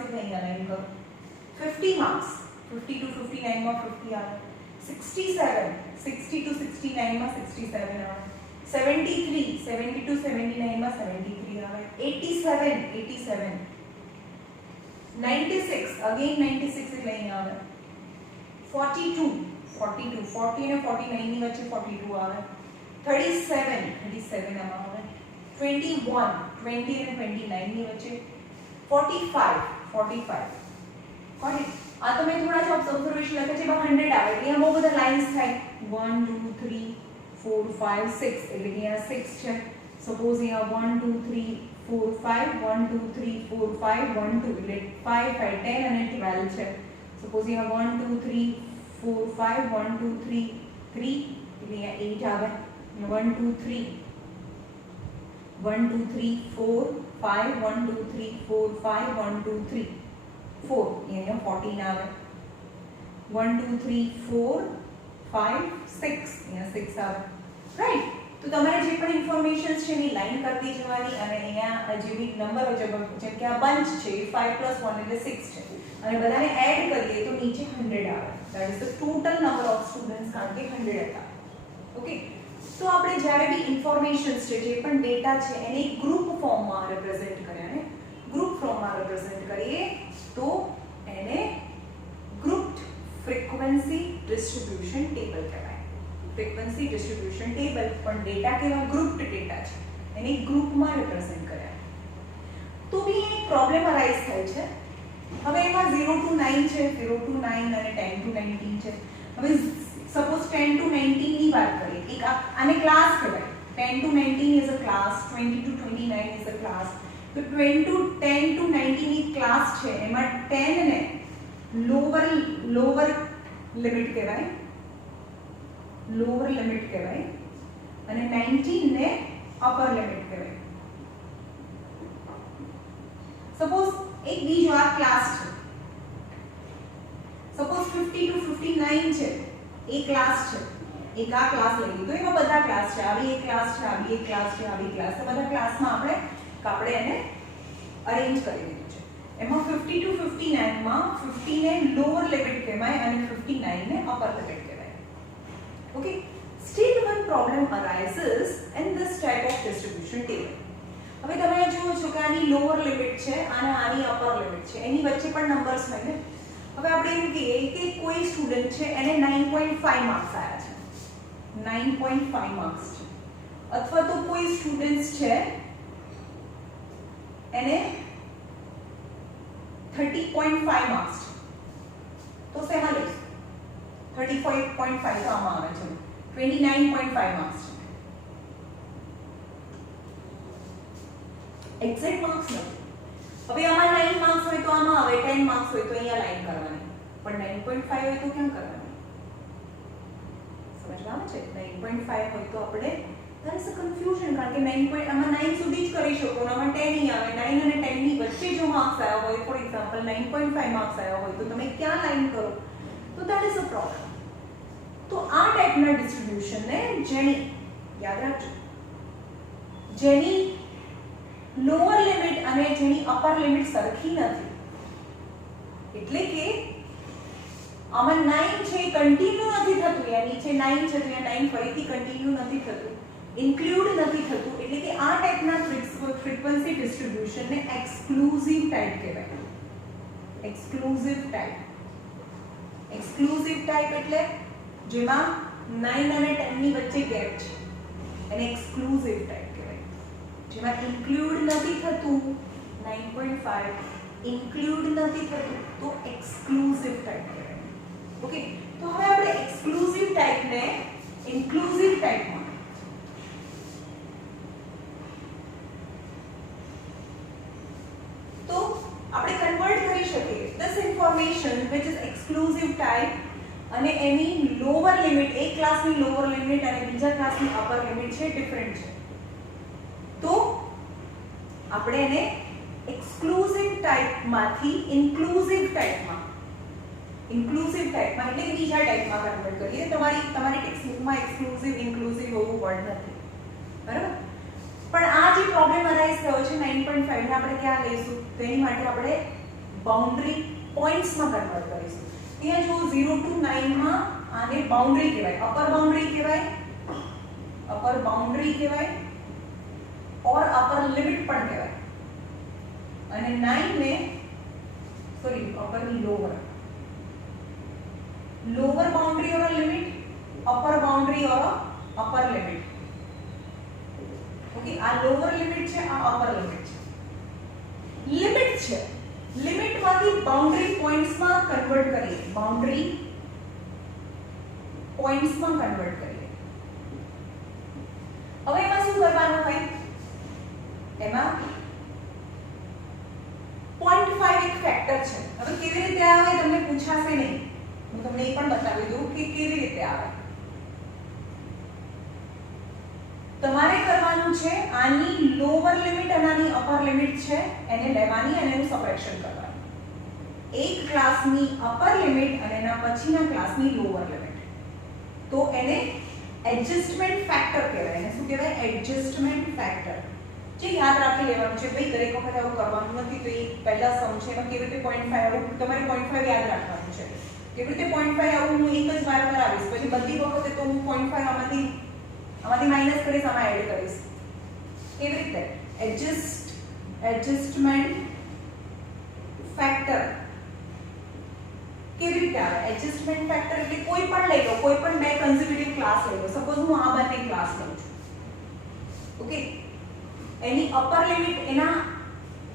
એટલે અહીંયા લાઈન કરો. 50 માર્ક્સ 50 to 59 માં 50 આવે. 67 60 to 69 માં 67 આવે. 73 70 to 79 માં 73 આવે. 87 96 again 96 એટલે અહીંયા આવે. 42 40 અને 49 ની વચ્ચે 42 આવે. 37 આમાં આવે. 21 20 અને 29 ની વચ્ચે. 45 ગોટ ઇટ? આ તો મેં થોડા જ ઓબ્ઝર્વેશન લખ્યા છે, એમાં 100 આવે એટલે અહીંયા બહુ બધા લાઇન્સ થાય. 1 2 3 4 5 6 એટલે કે અહીંયા 6 છે. સપોઝ અહીંયા 1 2 3 4 5 1 2 3 4 5 1 2 એટલે 5 5 10 અને 12 છે. સપોઝ અહીંયા 1 2 3 4 5 1 2 3 3 એટલે અહીંયા 8 આવે. 1 2 3 1 2 3 4 5 1 2 3 4 5 1 2 3 4 અહીંયા 14 આવે. 1 2 3 4 5 6 અહીંયા 6 આવે. રાઈટ? તો તમારે જે પણ ઇન્ફોર્મેશન્સ છે એની લાઈન કરતી જવાની અને અહીંયા જે બી નંબર જેમ કે આ બંચ છે 5 + 1 એટલે 6 છે અને બધાને એડ કરીએ તો નીચે 100 આવે. That is the total number of students, કારણ કે 100 હતા. ઓકે, તો આપણે જ્યારે બી ઇન્ફોર્મેશન્સ છે જે પણ ડેટા છે એને ગ્રુપ ફોર્મમાં રિપ્રેઝન્ટ કર્યા ને ગ્રુપ ફોર્મમાં રિપ્રેઝન્ટ કરીએ તો એને ગ્રુપ્ડ ફ્રીક્વન્સી ડિસ્ટ્રીબ્યુશન ટેબલ કહેવાય. ફ્રીક્વન્સી ડિસ્ટ્રીબ્યુશન ટેબલ પણ ડેટા કેવા ગ્રુપ્ડ ડેટા છે એને ગ્રુપમાં રિપ્રેઝન્ટ કર્યા. તો બી એક પ્રોબ્લેમ અરાઇઝ થાય છે. હવે એમાં 0 to 9 છે, 0 to 9 અને 10 to 19 છે. હવે સપોઝ 10 to 19 ની વાત કરીએ, એક આને ક્લાસ કહેવાય. 10 to 19 is a class, 20 to 29 is a class. તો 10 to 19 ની ક્લાસ છે એમાં 10 ને લોઅર લિમિટ કહેવાય, અને 19 ને અપર લિમિટ કહેવાય. સપોઝ એક બીજો આ ક્લાસ છે. સપોઝ 50 to 59 છે એ ક્લાસ છે એક આ ક્લાસ લઈ લીધો, એમાં બધા ક્લાસ છે, આવી એક ક્લાસ છે, આવી એક ક્લાસ છે, આવી ક્લાસ છે, બધા ક્લાસમાં આપણે એને અરેન્જ કરી દીધું છે. એમાં 50 to 59 માં 50 ને લોઅર લિમિટ કહેવાય અને 59 ને અપર લિમિટ કહેવાય. Okay, still one problem arises in this type of distribution table. હવે તમે જુઓ છો કે આની લોઅર લિમિટ છે અને આની અપર લિમિટ છે, એની વચ્ચે પણ નંબર્સ હોય ને. હવે આપણે એમ કહીએ કે કોઈ સ્ટુડન્ટ છે એને 9.5 માર્ક્સ આવ્યા છે, 9.5 માર્ક્સ છે, અથવા તો કોઈ સ્ટુડન્ટ્સ છે એને 30.5 માર્ક્સ છે, તો શેમાં લઈશું? 35.5 તો આમાં આવે છે, 29.5 માર્ક્સ છે. એક્ઝેક્ટ માર્ક્સ નથી. હવે આમાં 9 માર્ક્સ હોય તો આમાં આવે, 10 માર્ક્સ હોય તો અહીંયા લાઈન કરવાની, પણ 9.5 હોય તો કેમ કરવાની? સમજમાં આવે છે? 9.5 હોય તો આપણે there is a confusion, કારણ કે 9 આમાં 9 સુધી જ કરી શકો, આમાં 10 નહીં આવે. 9 અને 10 ની વચ્ચે જો માર્ક્સ આવ્યા હોય, ફોર એક્ઝામ્પલ 9.5 માર્ક્સ આવ્યા હોય, તો તમે ક્યાં લાઈન કરો? તો that is a problem. તો આ ટાઈપના ડિસ્ટ્રીબ્યુશનને જેની યાદ રાખજો, જેની લોઅર લિમિટ અને જેની અપર લિમિટ સરખી નથી, એટલે કે આમાં 9 છે કન્ટિન્યુ નથી થતું, યા નીચે 9 છે તો અહીંયા 9 ફરીથી કન્ટિન્યુ નથી થતું, ઇન્ક્લુડ નથી થતું, એટલે કે આ ટાઈપના ફ્રીક્વન્સી ડિસ્ટ્રીબ્યુશનને એક્સક્લુઝિવ ટાઈપ કહેવાય. Exclusive type. એક્સક્લુઝિવ ટાઈપ એટલે જેમાં 9 અને 10 ની વચ્ચે ગેપ છે, એને એક્સક્લુઝિવ ટાઈપ કહેવાય. જેમાં ઇન્ક્લુડ નથી થતું 9.5, ઇન્ક્લુડ નથી થતું, તો એક્સક્લુઝિવ ટાઈપ કહેવાય. ઓકે, તો હવે આપણે એક્સક્લુઝિવ ટાઈપને ઇન્ક્લુઝિવ ટાઈપમાં તો આપણે કન્વર્ટ કરી શકીએ. This information which is exclusive type અને એની લોઅર લિમિટ, એક ક્લાસની લોઅર લિમિટ અને બીજા ક્લાસની અપર લિમિટ છે, ડિફરન્ટ છે, તો આપણે એને એક્સક્લુઝિવ ટાઈપમાંથી ઇન્ક્લુઝિવ ટાઈપમાં એટલે કે બીજા ટાઈપમાં કન્વર્ટ કરીએ. તમારી ટેક્સ્ટબુકમાં એક્સક્લુઝિવ ઇન્ક્લુઝિવ એવું વર્ડ નથી, બરાબર? પણ આ જે પ્રોબ્લેમ અરાઇઝ થયો છે 9.5 ને આપણે ક્યાં લઈશું? તો એની માટે આપણે બાઉન્ડરી પોઈન્ટ્સમાં કન્વર્ટ કરીશું. અહીંયા જો 0 to 9 માં આને બાઉન્ડરી કહેવાય, અપર બાઉન્ડરી કહેવાય और अपर लिमिट પણ કહેવાય, અને 9 ને સોરી અપર ની लोअर बाउंड्री और लिमिट, अपर बाउंड्री और अपर लिमिट. ओके, आ लोअर लिमिट છે, આ અપર લિમિટ છે. લિમિટ છે, લિમિટ માંથી બાઉન્ડરી પોઈન્ટ્સ માં કન્વર્ટ કરીએ, બાઉન્ડરી પોઈન્ટ્સ માં કન્વર્ટ કરીએ. હવે એમાં શું કરવાનું હોય? એમાં 0.5 એક ફેક્ટર છે. હવે કેવી રીતે આવે તમને પૂછાશે નહીં, હું તમને એ પણ બતાવી દઉં કે કેવી રીતે આવે. તમારે કરવાનું છે આની લોઅર લિમિટ અને આની અપર લિમિટ છે એને લેવાની અને એનું સબટ્રેક્શન કરવાનું. એક ક્લાસની અપર લિમિટ અને એના પછીના ક્લાસની લોઅર લિમિટ, તો એને એડજસ્ટમેન્ટ ફેક્ટર કહેવાય. એને શું કહેવાય? Adjustment factor. જે યાદ રાખી લેવાનું છે ભાઈ, દરેક વખત આવું કરવાનું નથી. તો એ પહેલા સમ છે એમાં કેવી રીતે 0.5 આવું તમારે 0.5 યાદ રાખવાનું છે. કેવી રીતે 0.5 આવું હું એક જ વાર કરાવીશ, પછી બધી વખતે તો હું 0.5 આમાંથી માઈનસ કરીશ, આમાં એડ કરીશ. કેવી રીતે? એડજસ્ટમેન્ટ ફેક્ટર કેવી રીતે આવે? એડજસ્ટમેન્ટ ફેક્ટર એટલે કોઈ પણ લઈ લો, કોઈ પણ બે કન્ઝર્વેટિવ ક્લાસ લઈ લો. સપોઝ હું આ બંને ક્લાસ લઉં છું, ઓકે, એની અપર લિમિટ, એના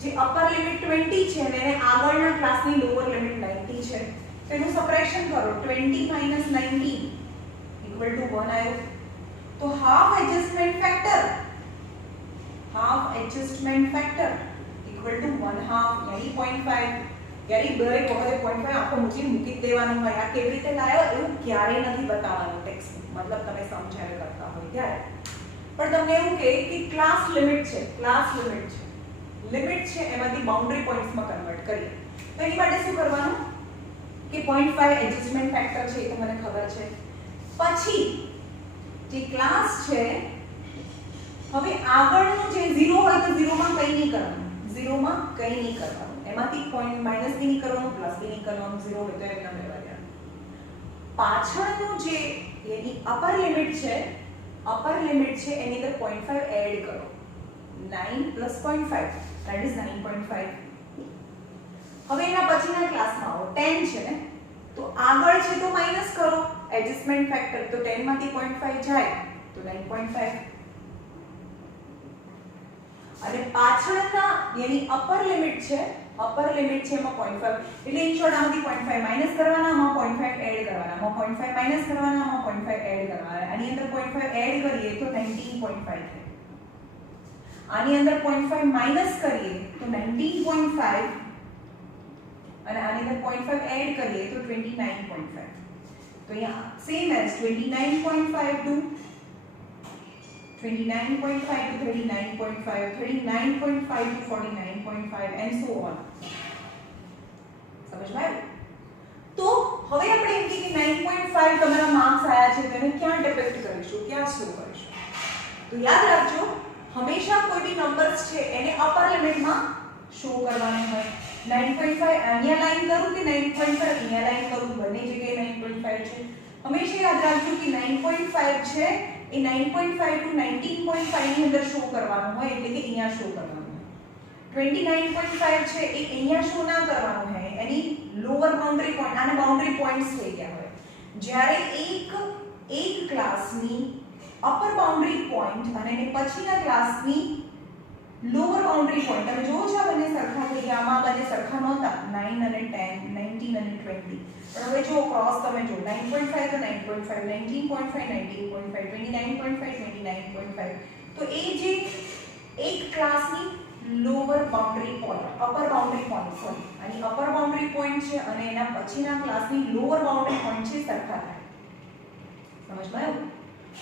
જે અપર લિમિટ 20 છે અને એને આગળના ક્લાસની લોઅર લિમિટ 90 છે, તો એનું સબટ્રેક્શન કરો. 20 - 90 = 1 આવ્યો. તો હાફ એડજસ્ટમેન્ટ ફેક્ટર = 1/2 યાની 0.5. યાની દરેક વખતે 0.5 આખો મૂકી દેવાનું હોય. આ કેવી રીતે લાયો એવું ક્યારેય નથી બતાવવાનું ટેક્સ્ટ, મતલબ તમે સમજાવે કરતા હોય ત્યારે. પણ તમને એવું કે ક્લાસ લિમિટ છે, લિમિટ છે એમાંથી બાઉન્ડરી પોઈન્ટ્સમાં કન્વર્ટ કરીએ. તો એની માટે શું કરવાનું કે 0.5 એડજસ્ટમેન્ટ ફેક્ટર છે, એ તો મને ખબર છે. પછી જે ક્લાસ છે હવે આગળનું જે 0 હોય તો 0 માં કંઈ નહીં કરવાનું, 0 માં કંઈ નહીં કરવાનું, એમાંથી પોઈન્ટ માઈનસ બી નહીં કરવાનું, પ્લસ બી નહીં કરવાનું, 0 હોય તો એમના રહેવા દેવાનું. પાછળનું જે એની અપર લિમિટ છે એની અંદર 0.5 એડ કરો. 9 plus 0.5 that is 9.5. હવે એના પછીના ક્લાસમાં આવો 10 છે ને તો આગળ છે તો માઈનસ કરો એડજસ્ટમેન્ટ ફેક્ટર, તો 10 માંથી 0.5 જાય તો 9.5. અને પાછળના એની અપર લિમિટ છે એમાં 0.5 એટલે ઇન શોર્ટ આમાંથી 0.5 માઈનસ કરવાના, આમાં 0.5 એડ કરવાના, આમાં 0.5 માઈનસ કરવાના, આમાં 0.5 એડ કરવાના. આની અંદર 0.5 એડ કરીએ તો 19.5 થાય. આની અંદર 0.5 માઈનસ કરીએ તો 19.5 અને આની અંદર 0.5 એડ કરીએ તો 29.5. તો અહીંયા same as 29.5 to 29.5 to 39.5, 39.5 to 49.5 and so on. સમજમાં આવ્યું? તો હવે આપણે એમ કે 9.5 તમારા માર્ક્સ આયા છે તો એને ક્યાં ડિપેક્ટ કરીશું, ક્યાં શો કરીશું? તો યાદ રાખજો હંમેશા કોઈ બી નંબર્સ છે એને અપર લિમિટમાં શો કરવાના હોય. 9.5 અહીંયા લાઈન કરું કે 9.5 અહીંયા લાઈન કરું, બંને જગ્યાએ 9.5 છે. હંમેશા યાદ રાખજો કે 9.5 છે એ 9.5 to 19.5 ની અંદર શો કરવાનું હોય એટલે કે અહીંયા શો કરવાનું હોય. 29.5 છે એ અહીંયા શો ના કરવાનું હોય, એની લોઅર બાઉન્ડરી પોઈન્ટ, આને બાઉન્ડરી પોઈન્ટ્સ થઈ ગયા હોય. જ્યારે એક ક્લાસની અપર બાઉન્ડરી પોઈન્ટ અને એની પછીના ક્લાસની લોઅર બાઉન્ડરી પોઈન્ટ તમે જોવો છો બંને સરખા થઈ ગયા, આમાં બંને સરખા નહોતા 9 અને 10, 19 અને 20. પણ હવે જો ક્રોસ તમે જો 9.5 તો 9.5, 19.5 19.5, 29.5 29.5. તો એ જે એક ક્લાસની lower boundary point, upper boundary point sorry, અને અપર બાઉન્ડરી પોઈન્ટ છે અને એના પછીના ક્લાસની લોઅર બાઉન્ડરી પોઈન્ટ છે સરખા થાય. સમજમાં આવ્યું?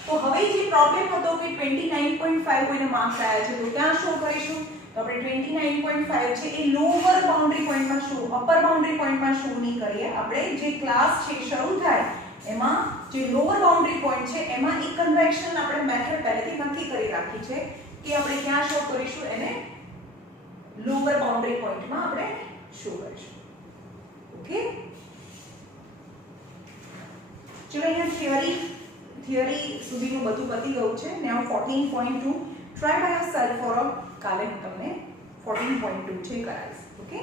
તો હવે જે પ્રોબ્લેમ હતો કે 29.5 કોઈને માર્ક્સ આવ્યા છે તો ક્યાં શો કરીશું? તો આપણે 29.5 છે એ લોઅર બાઉન્ડરી પોઈન્ટમાં શો, અપર બાઉન્ડરી પોઈન્ટમાં શો નહીં કરીએ. આપણે જે ક્લાસ છે શરૂ થાય એમાં જે લોઅર બાઉન્ડરી પોઈન્ટ છે એમાં એક કન્વેન્શન આપણે મેથડ પહેલેથી નક્કી કરી રાખી છે કે આપણે ક્યાં શો કરીશું, એને લોઅર બાઉન્ડરી પોઈન્ટમાં આપણે શો કરીશું. ઓકે, ચલો અહીંયા થિયરી સુધીનું બધું પતી ગયું છે. નાઉ 14.2 ટ્રાય બાય યોરસેલ્ફ ફોર કાલે હું તમને 14.2 છે કરાવીશ. ઓકે.